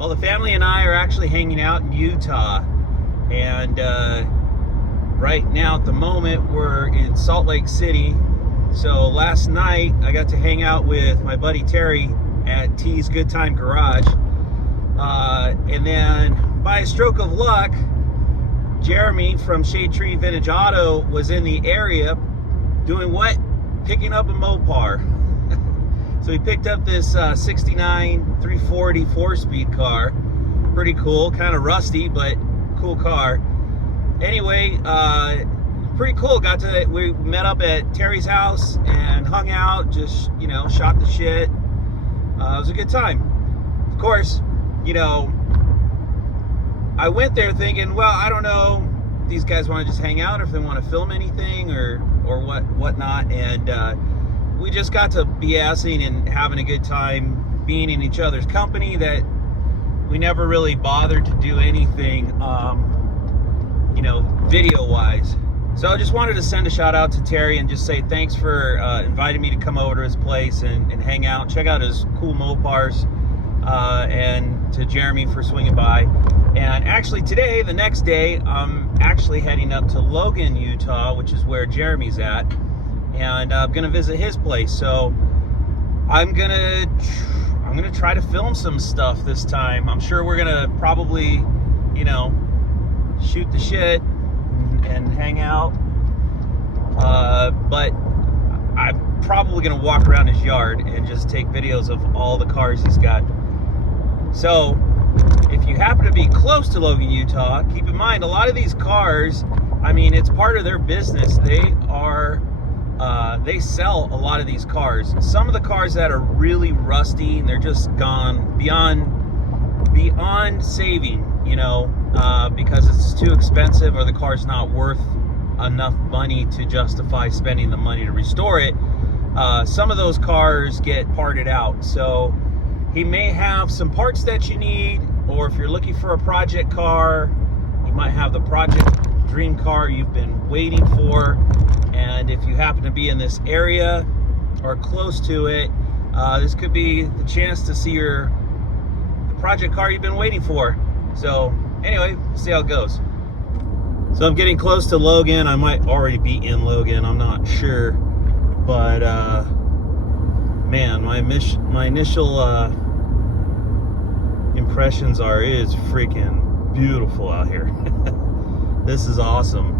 Well, the family and I are actually hanging out in Utah, and right now at the moment we're in Salt Lake City. So last night I got to hang out with my buddy Terry at T's Good Time Garage, and then by a stroke of luck, Jeremy from Shade Tree Vintage Auto was in the area doing what? Picking up a Mopar. So he picked up this 69 340 4-speed car. Pretty cool, kind of rusty, but cool car. Anyway, pretty cool. We met up at Terry's house and hung out, just, you know, shot the shit. It was a good time. Of course, you know, I went there thinking, well, I don't know, these guys want to just hang out, or if they want to film anything or whatnot, and we just got to BSing and having a good time being in each other's company, that we never really bothered to do anything, you know, video-wise. So I just wanted to send a shout out to Terry and just say thanks for inviting me to come over to his place and hang out, check out his cool Mopars, and to Jeremy for swinging by. And actually today, the next day, I'm actually heading up to Logan, Utah, which is where Jeremy's at, and I'm gonna visit his place. So I'm gonna try to film some stuff this time. I'm sure we're gonna probably, you know, shoot the shit and hang out, but I'm probably gonna walk around his yard and just take videos of all the cars he's got. So if you happen to be close to Logan, Utah, keep in mind a lot of these cars, I mean, it's part of their business. They sell a lot of these cars. Some of the cars that are really rusty and they're just gone beyond saving, you know, because it's too expensive or the car's not worth enough money to justify spending the money to restore it. Some of those cars get parted out. So he may have some parts that you need, or if you're looking for a project car, you might have the project dream car you've been waiting for. And if you happen to be in this area or close to it, this could be the chance to see the project car you've been waiting for. So anyway, see how it goes. So I'm getting close to Logan. I might already be in Logan, I'm not sure, but man, my initial impressions are, it is freaking beautiful out here. This is awesome.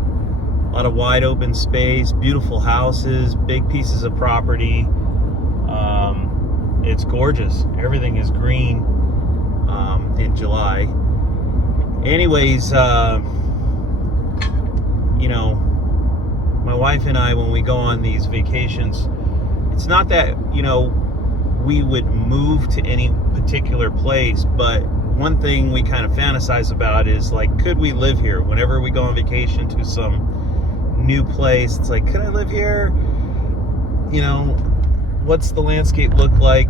A lot of wide open space, beautiful houses, big pieces of property. It's gorgeous. Everything is green in July. Anyways, you know, my wife and I, when we go on these vacations, it's not that, you know, we would move to any particular place, but one thing we kind of fantasize about is, like, could we live here? Whenever we go on vacation to some new place, it's like, could I live here? You know, what's the landscape look like?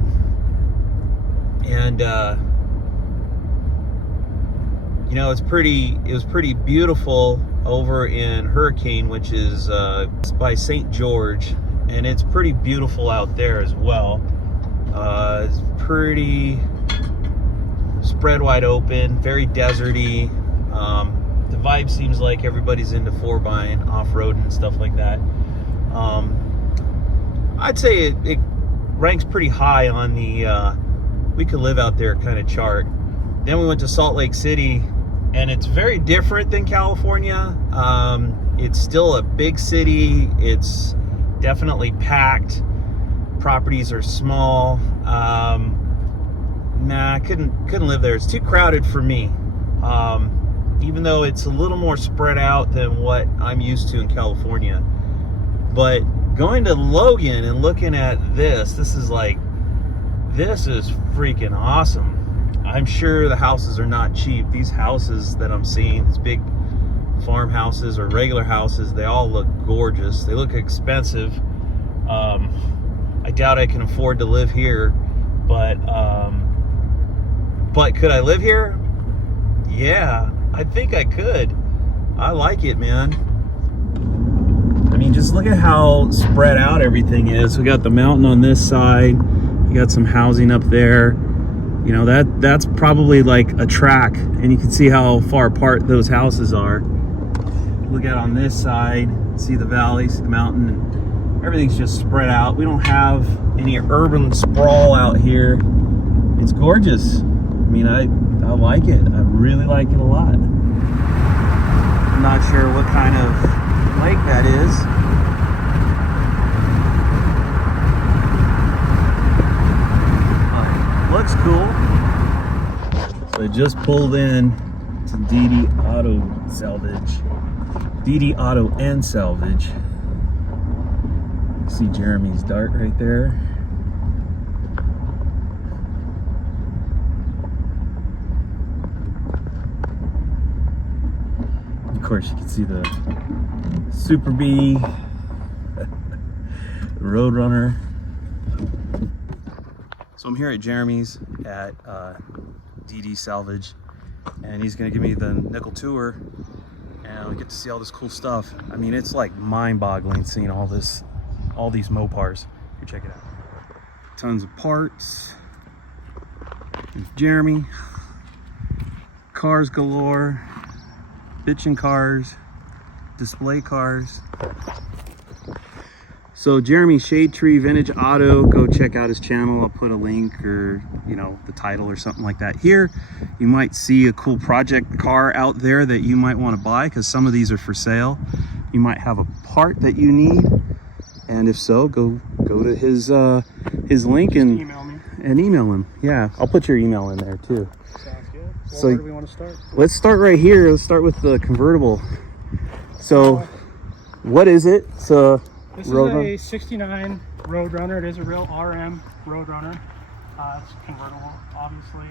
And you know, it was pretty beautiful over in Hurricane, which is by St. George, and it's pretty beautiful out there as well. It's pretty spread wide open, very deserty. The vibe seems like everybody's into 4x off-road and stuff like that. I'd say it ranks pretty high on the we could live out there kind of chart. Then we went to Salt Lake City, and it's very different than California. It's still a big city. It's definitely packed. Properties are small. Nah, I couldn't live there. It's too crowded for me. Even though it's a little more spread out than what I'm used to in California. But going to Logan and looking at this is freaking awesome. I'm sure the houses are not cheap. These houses that I'm seeing, these big farmhouses or regular houses, they all look gorgeous. They look expensive. I doubt I can afford to live here, but could I live here? Yeah, I think I could. I like it, man. I mean, just look at how spread out everything is. We got the mountain on this side. You got some housing up there. You You know, that's probably like a track, and you can see how far apart those houses are. Look at on this side, see the valley, see the mountain. Everything's just spread out. We don't have any urban sprawl out here. It's gorgeous. I mean, I like it. I really like it a lot. I'm not sure what kind of lake that is. But looks cool. So I just pulled in to DD Auto Salvage. DD Auto and Salvage. See Jeremy's dart right there. Of course, you can see the Super B, Roadrunner. So I'm here at Jeremy's at DD Salvage, and he's gonna give me the nickel tour, and we get to see all this cool stuff. I mean, it's like mind-boggling seeing all these Mopars. Here, check it out. Tons of parts. There's Jeremy. Cars galore. Bitchin' cars. Display cars. So Jeremy Shade Tree Vintage Auto, go check out his channel. I'll put a link or, you know, the title or something like that here. You might see a cool project car out there that you might want to buy, because some of these are for sale. You might have a part that you need, and if so, go to his link and email him. Yeah, I'll put your email in there too. Sounds good. Well, so where do we want to start? Let's start right here. Let's start with the convertible. So what is it? This is a 69 Roadrunner. It is a real RM Roadrunner. It's convertible, obviously.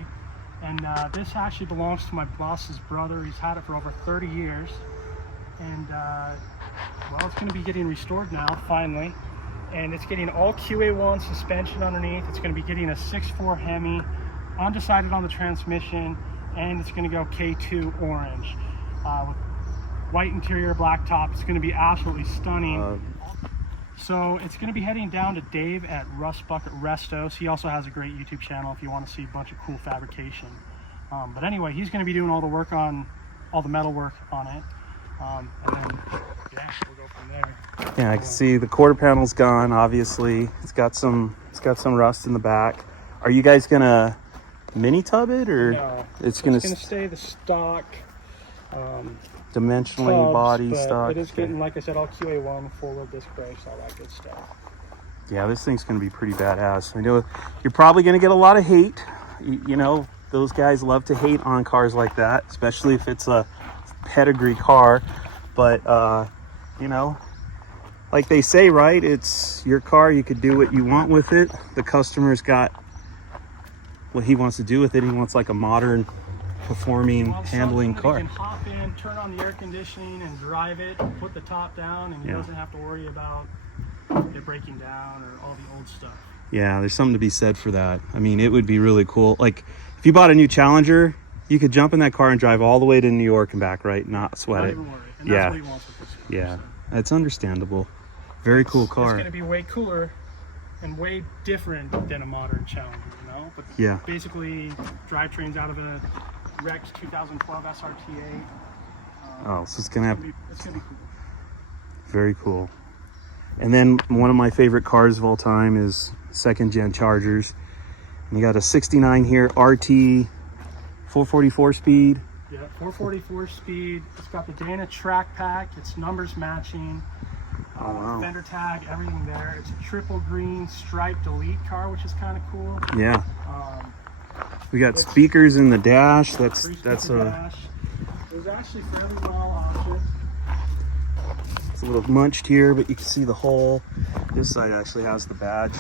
And this actually belongs to my boss's brother. He's had it for over 30 years. And, well, it's going to be getting restored now, finally. And it's getting all QA1 suspension underneath. It's going to be getting a 6.4 Hemi, undecided on the transmission, and it's going to go K2 orange. With white interior, black top. It's going to be absolutely stunning. So it's going to be heading down to Dave at Rust Bucket Restos. He also has a great YouTube channel if you want to see a bunch of cool fabrication. But anyway, he's going to be doing all the work on, all the metal work on it. And then, yeah, we'll go from there. Yeah, I can see the quarter panel's gone, obviously. It's got some rust in the back. Are you guys going to mini tub it, or no, it's going to stay the stock dimensionally tubs, body but stock? it is getting, like I said, all QA1, four-wheel disc brakes, all that good stuff. Yeah, this thing's going to be pretty badass. I know you're probably going to get a lot of hate. You know, those guys love to hate on cars like that, especially if it's a pedigree car. But you know, like they say, right, it's your car, you could do what you want with it. The customer's got what he wants to do with it. He wants like a modern performing, handling car. You can hop in, turn on the air conditioning and drive it, put the top down, and he doesn't have to worry about it breaking down or all the old stuff. Yeah, there's something to be said for that. I mean, it would be really cool. Like if you bought a new Challenger, you could jump in that car and drive all the way to New York and back, right? Not sweat it. Not even worry. And that's what he wants with this car. Yeah, so. That's understandable. Very cool car. It's going to be way cooler and way different than a modern Challenger, you know? But yeah, basically drivetrains out of a wrecked 2012 SRT8. Oh, so it's gonna be cool. Very cool. And then one of my favorite cars of all time is second gen Chargers. And you got a 69 here, RT, 444 speed. Yeah, 444 speed. It's got the Dana track pack. It's numbers matching. Oh, wow. Fender tag, everything there. It's a triple green striped elite car, which is kind of cool. Yeah. We got speakers in the dash. That's a dash. It was actually fairly well optioned. It's a little munched here, but you can see the hole. This side actually has the badge,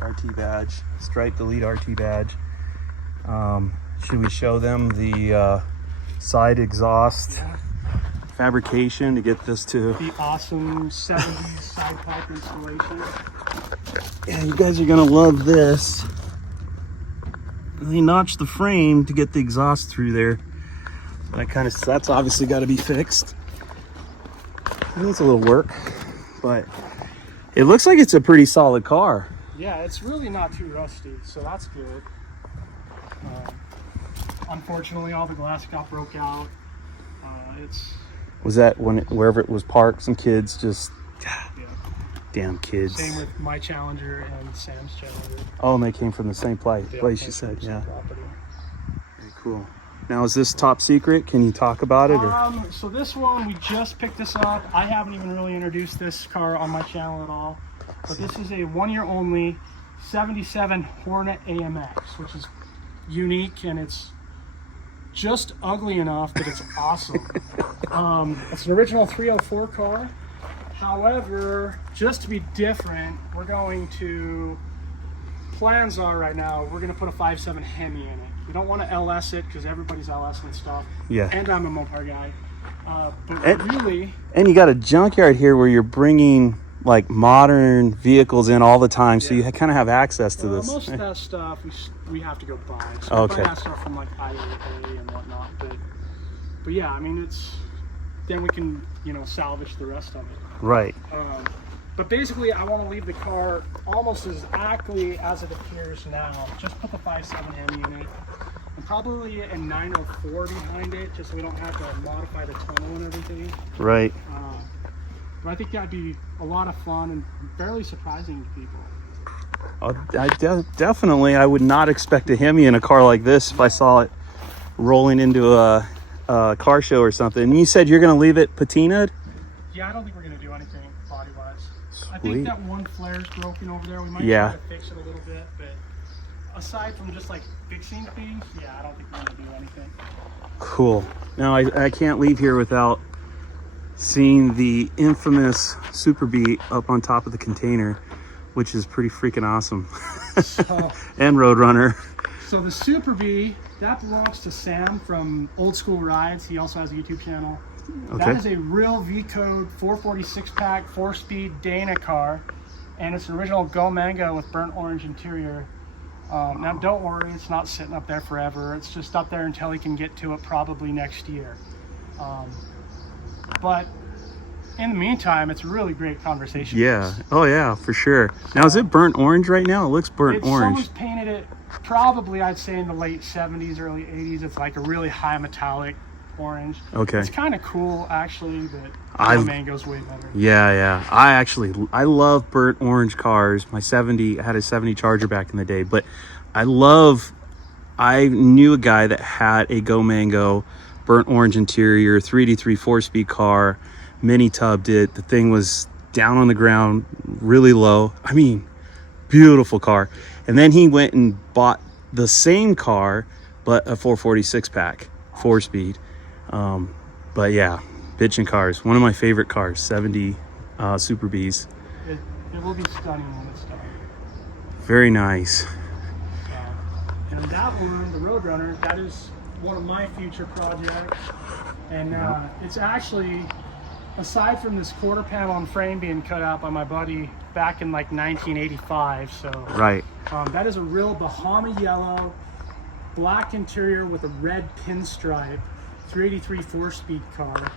RT badge, striped elite RT badge. Should we show them the side exhaust fabrication to get this to the awesome 70s side pipe installation? Yeah, you guys are gonna love this. They notched the frame to get the exhaust through there. That's obviously got to be fixed. It needs a little work, but it looks like it's a pretty solid car. Yeah, it's really not too rusty, so that's good. unfortunately, all the glass got broke out. Was that when wherever it was parked, some kids just, Yeah. damn kids. Same with my Challenger and Sam's Challenger. Oh, and they came from the same place, you said, yeah. Very cool. Now, is this top secret? Can you talk about it? Or? So this one, we just picked this up. I haven't even really introduced this car on my channel at all. But this is a 1 year only 77 Hornet AMX, which is unique, and it's just ugly enough that it's awesome. It's an original 304 car. However, just to be different, we're going to, plans are right now, we're going to put a 5.7 Hemi in it. We don't want to LS it because everybody's LS and stuff. Yeah. And I'm a Mopar guy. And you got a junkyard here where you're bringing like modern vehicles in all the time, so you kind of have access to this. Most of that stuff we have to go buy. So we buy that stuff from like IAA and whatnot. But yeah, I mean, then we can, salvage the rest of it. Right. But basically, I want to leave the car almost exactly as it appears now. Just put the 5.7 Hemi in it, and probably a 904 behind it, just so we don't have to modify the tunnel and everything. Right. But I think that'd be a lot of fun and fairly surprising to people. Definitely, I would not expect a Hemi in a car like this if I saw it rolling into a car show or something. And you said you're going to leave it patinaed? Yeah, I don't think we're going to do anything body-wise. I think that one flare's broken over there. We might try to fix it a little bit, but aside from just like fixing things, yeah, I don't think we're going to do anything. Cool. Now, I can't leave here without seeing the infamous Super Bee up on top of the container, which is pretty freaking awesome. And Roadrunner. So the Super Bee, that belongs to Sam from Old School Rides. He also has a YouTube channel. Okay. That is a real V-Code 446 pack 4-speed Dana car, and it's an original Go Mango with burnt orange interior. Now don't worry, it's not sitting up there forever. It's just up there until he can get to it probably next year. But in the meantime, it's a really great conversation. Yeah. Oh yeah, for sure. Now, is it burnt orange right now? It looks burnt orange. Someone's painted it probably, I'd say, in the late 70s, early 80s. It's like a really high metallic orange. Okay. It's kind of cool, actually, but mango's way better. Yeah. I love burnt orange cars. I had a 70 Charger back in the day, but I knew a guy that had a Go Mango burnt orange interior, 383 4-speed car, mini tubbed it. The thing was down on the ground, really low. I mean, beautiful car. And then he went and bought the same car, but a 446 pack, 4-speed. But yeah, bitchin' cars. One of my favorite cars, 70 Super Bees. It will be stunning when it's done. Very nice. And that one, the Roadrunner, that is one of my future projects. And it's actually, aside from this quarter panel and frame being cut out by my buddy back in like 1985, so right. That is a real Bahama yellow, black interior with a red pinstripe, 383 4-speed car.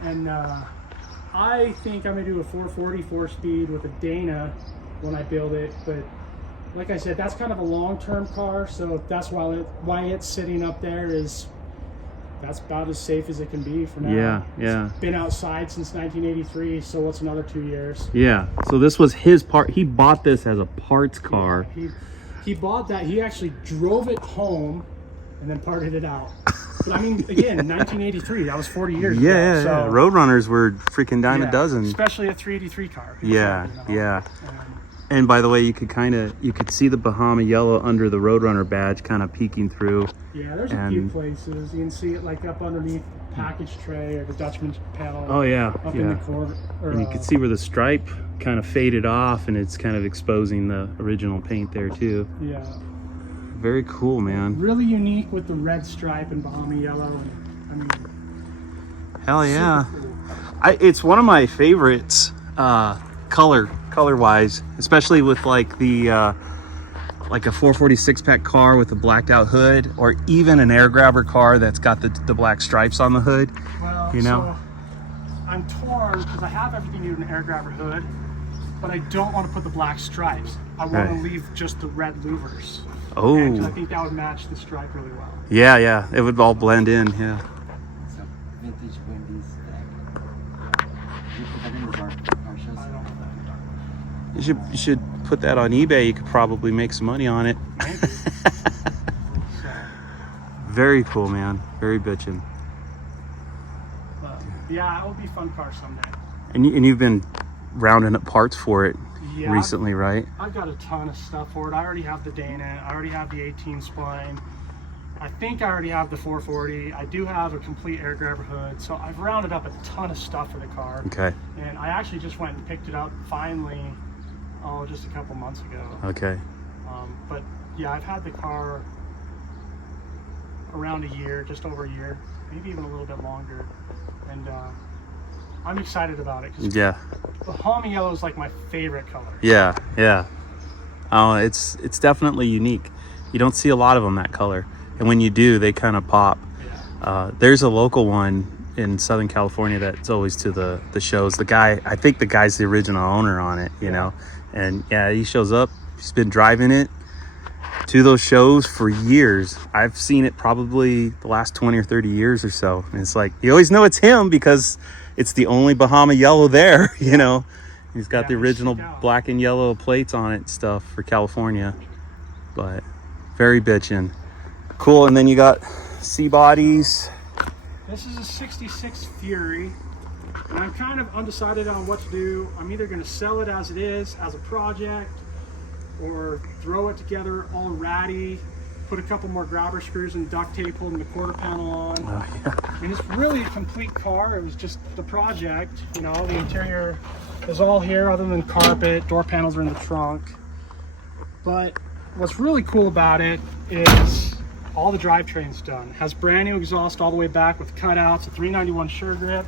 And I think I'm gonna do a 440 4-speed with a Dana when I build it, but like I said, that's kind of a long-term car, so that's why it's sitting up there. That's about as safe as it can be for now. Yeah. It's been outside since 1983, so what's another 2 years? Yeah. So this was his part. He bought this as a parts car. Yeah, he bought that. He actually drove it home and then parted it out. But I mean, again, 1983. That was 40 years ago. Yeah. Roadrunners were freaking dime a dozen. Especially a 383 car. Yeah. And by the way, you could see the Bahama yellow under the Roadrunner badge kind of peeking through. Yeah, there's a few places. You can see it like up underneath the package tray or the Dutchman's panel. Oh yeah, up in the corner. And you can see where the stripe kind of faded off, and it's kind of exposing the original paint there too. Yeah. Very cool, man. Really unique with the red stripe and Bahama yellow. I mean, hell yeah. Cool. It's one of my favorites. Color wise, especially with like the like a 446 pack car with a blacked out hood, or even an air grabber car that's got the black stripes on the hood. Well, so I'm torn because I have everything you need an air grabber hood, but I don't want to put the black stripes. I want to leave just the red louvers. Oh. And I think that would match the stripe really well. Yeah, yeah. It would all blend in, yeah. So, vintage Wendy's. You put that in the car shows. I don't know. You should put that on eBay. You could probably make some money on it. Maybe. So, Very cool, man. Very bitchin'. but, yeah, it will be a fun car someday. And you've been rounding up parts for it recently, right? I've got a ton of stuff for it. I already have the Dana. I already have the 18 spline. I think I already have the 440. I do have a complete air grabber hood. So I've rounded up a ton of stuff for the car. Okay. And I actually just went and picked it up finally, just a couple months ago. Okay. But yeah, I've had the car around a year, just over a year, maybe even a little bit longer. And I'm excited about it because Yeah. Bahama yellow is like my favorite color. Yeah, yeah. Oh, it's definitely unique. You don't see a lot of them that color, and when you do, they kind of pop. Yeah. There's a local one in Southern California that's always to the shows. I think the guy's the original owner on it, you know, and yeah, he shows up. He's been driving it to those shows for years. I've seen it probably the last 20 or 30 years or so, and it's like you always know it's him because it's the only Bahama yellow there, you know. He's got the original black and yellow plates on it and stuff for California. But very bitchin'. Cool, and then you got C-bodies. This is a 66 Fury, and I'm kind of undecided on what to do. I'm either going to sell it as it is, as a project, or throw it together all ratty, put a couple more grabber screws and duct tape holding the quarter panel on. Oh, yeah. I mean, it's really a complete car. It was just the project, you know. The interior is all here other than carpet. Door panels are in the trunk. But what's really cool about it is all the drivetrain's done. It has brand new exhaust all the way back with cutouts, a 391 sure grip.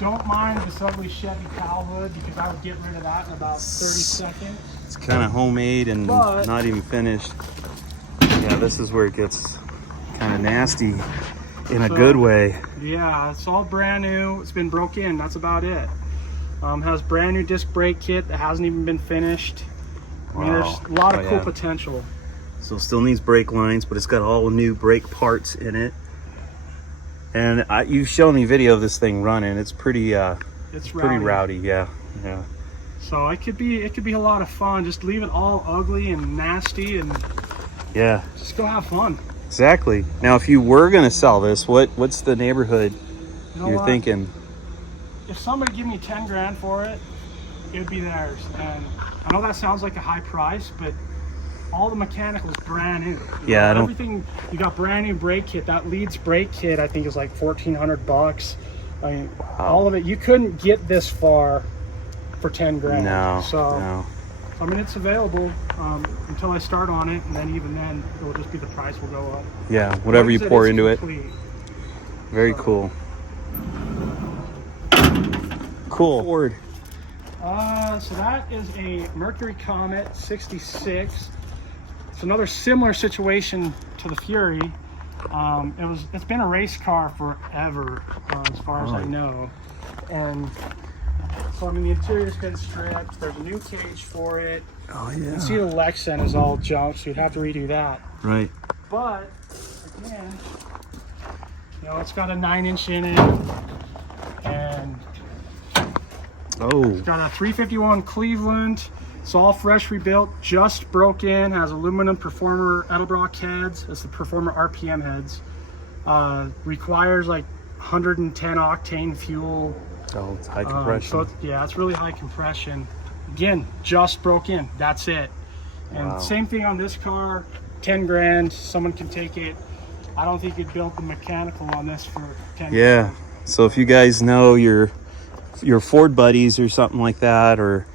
Don't mind this ugly Chevy cowl hood because I would get rid of that in about 30 seconds. It's kind of homemade and not even finished. Yeah, this is where it gets kind of nasty in a good way. Yeah, it's all brand new. It's been broke in. That's about it. Has brand new disc brake kit that hasn't even been finished. I mean, there's a lot of cool potential. So still needs brake lines, but it's got all new brake parts in it. And you've shown me video of this thing running. It's pretty pretty rowdy. Yeah, yeah. So it could be a lot of fun. Just leave it all ugly and nasty and just go have fun. Exactly. Now, if you were gonna sell this, what's the neighborhood you're thinking? If somebody give me 10 grand for it, it would be theirs. And I know that sounds like a high price, but all the mechanical is brand new. Everything, you got brand new brake kit. That Leeds brake kit, I think, is like $1,400. I mean, all of it. You couldn't get this far for 10 grand. No. I mean, it's available until I start on it, and then even then, it'll just be the price will go up. Yeah, whatever you pour into it. Very cool. Cool. Ford. So that is a Mercury Comet 66. It's another similar situation to the Fury. It's been a race car forever, as far as I know. And so I mean, the interior's been stripped. There's a new cage for it. Oh yeah. You can see the Lexan is all junk, so you'd have to redo that. Right. But again, you know, it's got a 9-inch in it, and it's got a 351 Cleveland. It's all fresh rebuilt, just broke in, has aluminum Performer Edelbrock heads. It's the Performer RPM heads. Requires like 110 octane fuel. Oh, it's high compression. So it's really high compression. Again, just broke in, that's it. And same thing on this car, 10 grand, someone can take it. I don't think you'd build the mechanical on this for 10 grand. So if you guys know your Ford buddies or something like that, or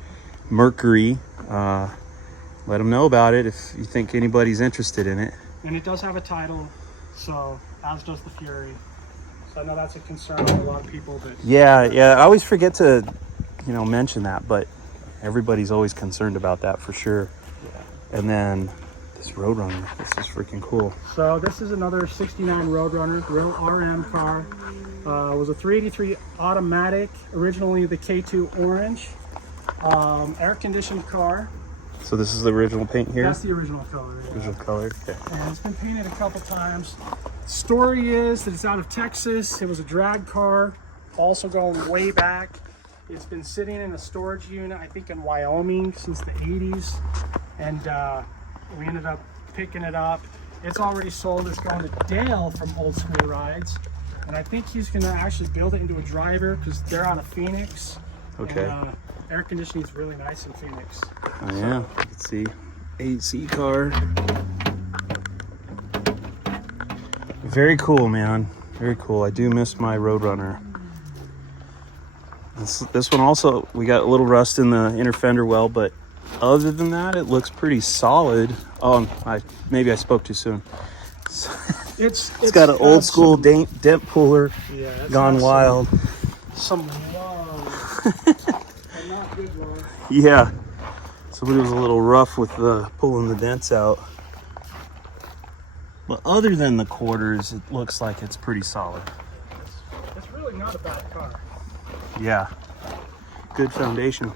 Mercury, let them know about it if you think anybody's interested in it. And it does have a title, so as does the Fury. So I know that's a concern for a lot of people, but I always forget to mention that, but everybody's always concerned about that for sure. And then this Roadrunner, this is freaking cool. So this is another 69 Roadrunner, real RM car. It was a 383 automatic, originally the K2 orange. Air conditioned car. So this is the original paint here? That's the original color. Yeah. Original color, okay. And it's been painted a couple times. Story is that it's out of Texas. It was a drag car, also going way back. It's been sitting in a storage unit, I think in Wyoming since the 80s. And we ended up picking it up. It's already sold. It's going to Dale from Old School Rides. And I think he's gonna actually build it into a driver because they're out of Phoenix. Okay. And, air conditioning is really nice in Phoenix. Oh yeah, let's see. AC car. Very cool, man. Very cool. I do miss my Roadrunner. This one also, we got a little rust in the inner fender well, but other than that, it looks pretty solid. Oh, maybe I spoke too soon. It's got an old school dent puller, yeah, gone wild. Some love, but not good love. Yeah, somebody was a little rough with pulling the dents out. But other than the quarters, it looks like it's pretty solid. It's really not a bad car. Yeah, good foundation.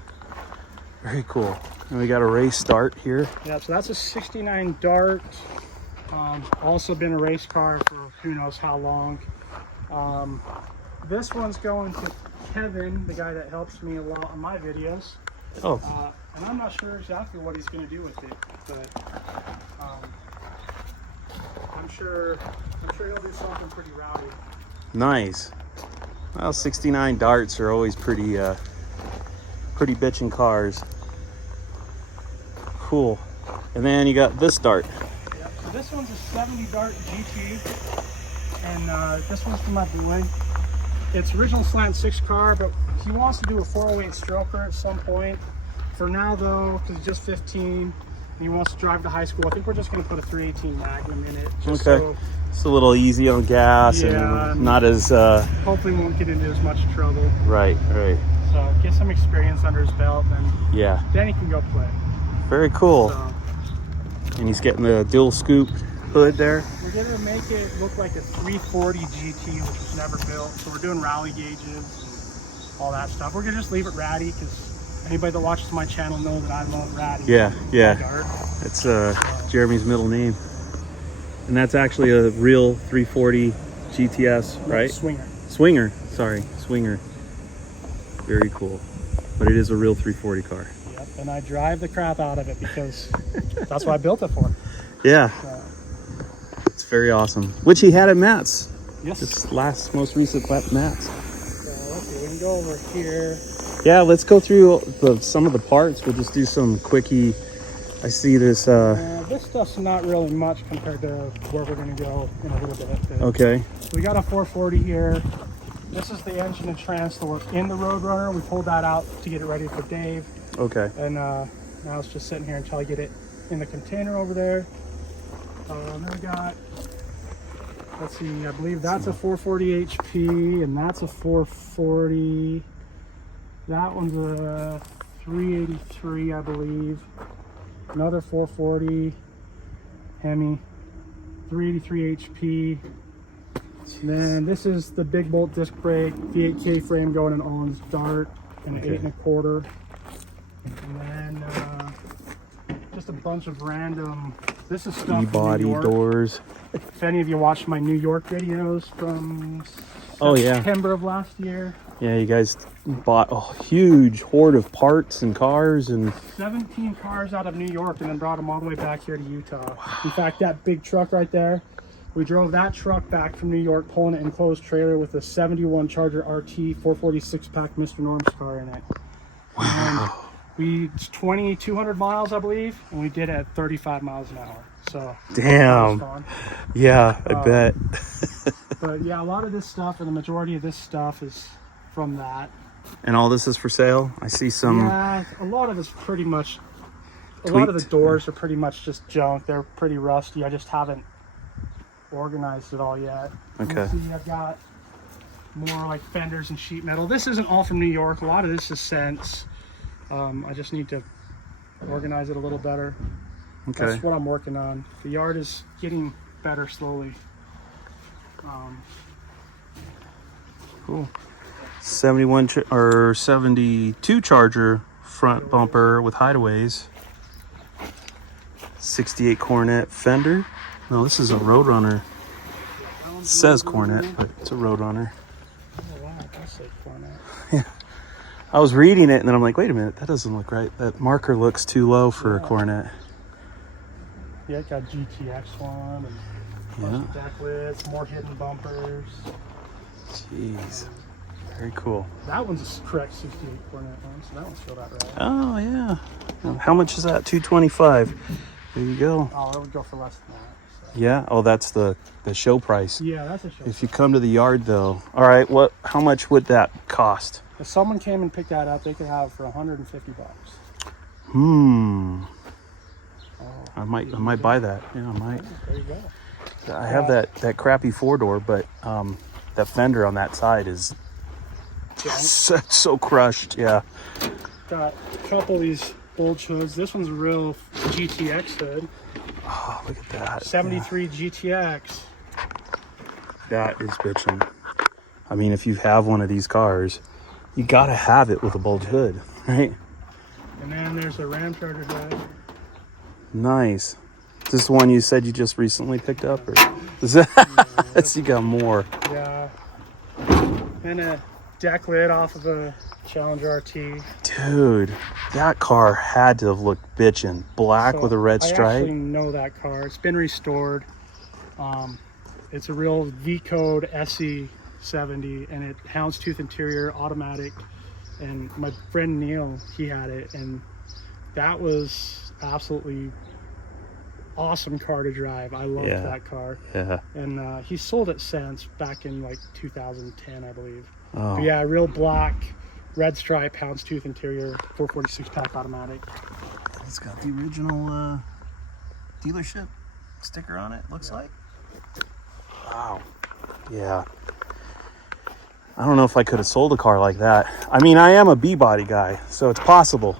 Very cool. And we got a race start here. Yeah, so that's a 69 Dart. Also been a race car for who knows how long. This one's going to Kevin, the guy that helps me a lot on my videos. Oh. And I'm not sure exactly what he's going to do with it, but I'm sure he'll do something pretty rowdy. Nice. Well, 69 Darts are always pretty bitchin' cars. Cool. And then you got this Dart. Yeah, so this one's a 70 Dart GT, and this one's for my boy. It's original slant 6 car, but he wants to do a 408 stroker at some point. For now though, because he's just 15, and he wants to drive to high school, I think we're just going to put a 318 Magnum in it. Just Okay. So, it's a little easy on gas, yeah, and not as hopefully won't get into as much trouble. right. So get some experience under his belt, and Yeah. then he can go play. Very cool. So And he's getting the dual scoop hood there. we're gonna make it look like a 340 GT, which was never built. So we're doing rally gauges and all that stuff. We're gonna just leave it ratty because anybody that watches my channel knows that I love ratty. Yeah. Dart. That's Jeremy's middle name. And that's actually a real 340 GTS, right? Swinger. Swinger. Very cool. But it is a real 340 car. Yep. And I drive the crap out of it because that's what I built it for. Yeah. So, It's very awesome. Which he had at Matt's. yes. This most recent Matt's. So let's see, we can go over here. Yeah, let's go through some of the parts. We'll just do some quickie. I see this. This stuff's not really much compared to where we're going to go in a little bit. But Okay. So we got a 440 here. This is the engine and trans that were in the Roadrunner. We pulled that out to get it ready for Dave. Okay. And now it's just sitting here until I get it in the container over there. Then we got, let's see, I believe that's a 440 HP, and that's a 440. That one's a 383, I believe. Another 440 Hemi, 383 HP. And then this is the big bolt disc brake, V8 K-frame going in Owen's Dart, and an 8 1/4. And then just a bunch of random. This is stuff from New E-body York. doors. If any of you watched my New York videos from Oh, yeah. September of last year, Yeah, you guys bought a huge hoard of parts and cars and 17 cars out of New York and then brought them all the way back here to Utah. In fact, that big truck right there, we drove that truck back from New York, pulling it in closed trailer with a 71 Charger RT 446 pack Mr. Norm's car in it. Wow. And it's 2,200 miles, I believe, and we did it at 35 miles an hour. So damn. that was fun. Yeah, I bet. But yeah, a lot of this stuff, and the majority of this stuff is from that. And all this is for sale? I see some. Yeah, a lot of it's pretty much, a lot of the tweaked. doors are pretty much just junk. They're pretty rusty. I just haven't organized it all yet. Okay. You see, I've got more like fenders and sheet metal. This isn't all from New York. A lot of this is Sense. I just need to organize it a little better. Okay. That's what I'm working on. The yard is getting better slowly. Cool. 71 or 72 Charger front bumper with hideaways. 68 Coronet fender. No, this is a Roadrunner. It says Coronet, but it's a Roadrunner. Oh wow, that's say Coronet. Yeah. I was reading it and then I'm like, wait a minute, that doesn't look right. That marker looks too low for a Coronet. Yeah, it got GTX one and a bunch of deck lids, more hidden bumpers. Jeez. Very cool. That one's a correct 68 Coronet one, so that one's filled out right. Oh yeah. How much is that? $225. There you go. Oh, it would go for less than that. So. Yeah. Oh, that's the show price. Yeah, that's a show. If you come to the yard though. All right, how much would that cost? If someone came and picked that up, they could have it for $150. Hmm. Oh, I might buy that. Yeah, I might. there you go. I have that crappy 4-door, but that fender on that side is so crushed. Yeah. Got a couple of these bulge hoods. This one's a real GTX hood. Oh, look at that. 73 GTX. That is bitching. I mean, if you have one of these cars, you gotta have it with a bulge hood, right? And then there's a Ram Charger hood. Nice. Is this the one you said you just recently picked up, or is that? You got more. Yeah. And a deck lid off of a Challenger RT. Dude, that car had to have looked bitchin'. Black with a red I stripe. actually know that car. It's been restored. It's a real V-Code SE70, and it houndstooth interior, automatic. And my friend Neil, he had it, and that was absolutely awesome car to drive. I loved that car. Yeah. And he sold it since back in like 2010, I believe. Oh. But yeah, real black, red stripe, houndstooth interior, 446 pack automatic. It's got the original dealership sticker on it, looks like. Wow. Yeah. I don't know if I could have sold a car like that. I mean, I am a B-body guy, so it's possible.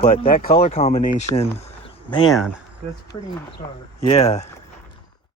But that color combination, man. That's pretty neat car. Yeah.